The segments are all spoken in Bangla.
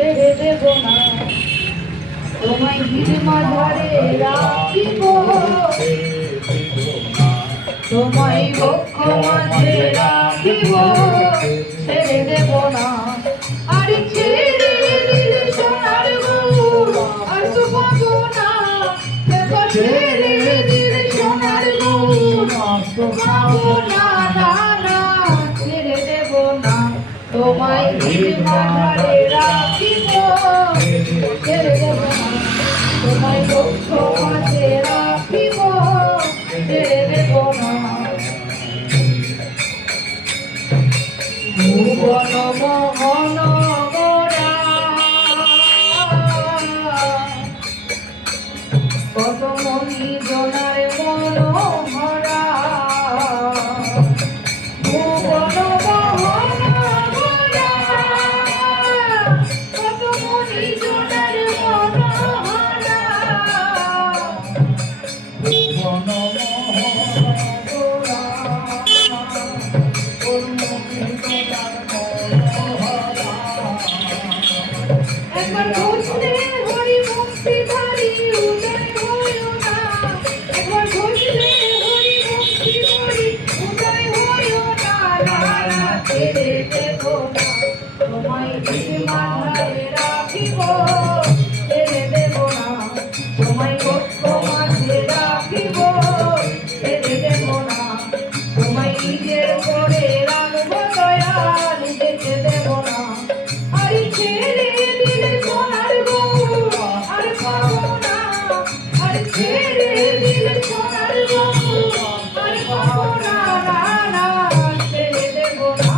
ছেড়ে দেব না, তোমায় ভিড় মাঝারে রাখিব, তোমায় বক্ষ মাঝে রাখিব, ছেড়ে দেব না। আরে ছেড়ে দিলে সোনার গুণ আর তো পাবো না, ছেড়ে দিলে সোনার গুণ আর তো পাবো না, না না ছেড়ে দেব না, তোমায় ভিড় মাঝারে রাখিব, ছেড়ে দেব না, তোমায় বক্ষ মাঝে রাখিব, ছেড়ে দেব না। ভুবন মোহন গোরা কত মনি জনার মনোহরা, ভুবন মোহন গোরা কত মনি জনার মনোহরা, ভুবন একবার ঘষলে হরি মুক্তি ধারি উদয় হইও না, একবার ঘষলে হরি মুক্তি ধারি উদয় হইও না, না না ছেড়ে দেব না, তোমায় ভিড় মাঝারে রাখিব, ছেড়ে দেব না, তোমায় বক্ষ মাঝে রাখিব, ছেড়ে দেব না, তোমায় নিজের করে রাখব দয়াল, যেতে দেব না। আরে ছেড়ে দিলে সোনার গুণ আর পাবো না, আরে ছেড়ে দিলে সোনার গুণ আর পাবো না, না না ছেড়ে দেব না,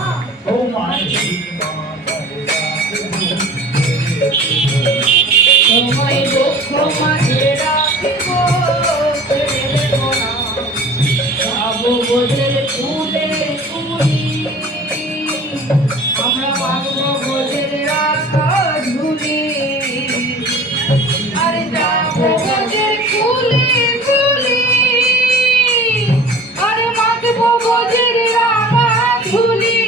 তোমায় বক্ষ মাঝে রাখিব, ছেড়ে দেব না। যাবো বোঝের ফুলে ফুলি, আমরা মাগবো বোঝের রাখা ঝুলি, আরে যাবো বোঝের ফুলে ফুলি, আরে মাগবো বোঝের রাখা ঝুলি,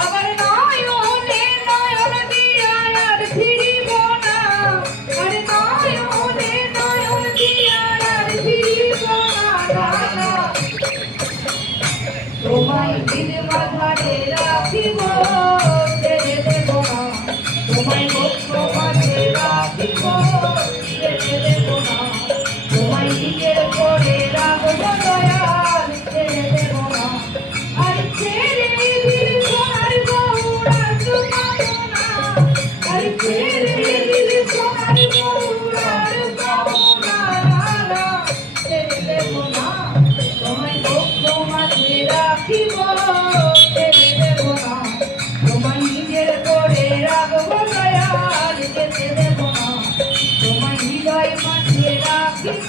আবার নয়নে নয়ন দিয়া আর ফিরিব না, আরে নয়নে নয়ন দিয়া আর ফিরিব না, না না তোমায় ভিড় মাঝারে রাখিব, ছেড়ে দেব না, তোমায় বক্ষ মাঝে রাখিব, ছেড়ে দেব না, তোমায় নিজের করে রাখব দয়াল, ছেড়ে দেব না। আর ছেড়ে দিলে সোনার গৌর আর তো পাবো না, আর ছেড়ে দিলে সোনার গৌর আর পাবো না, না না ছেড়ে দেব না, তোমায় বক্ষ মাঝে রাখিব, ছেড়ে দেব না, তোমায় নিজের করে রাখব দয়াল, যেতে দেব না, তোমায় হৃদয় মাঝে রাখিব।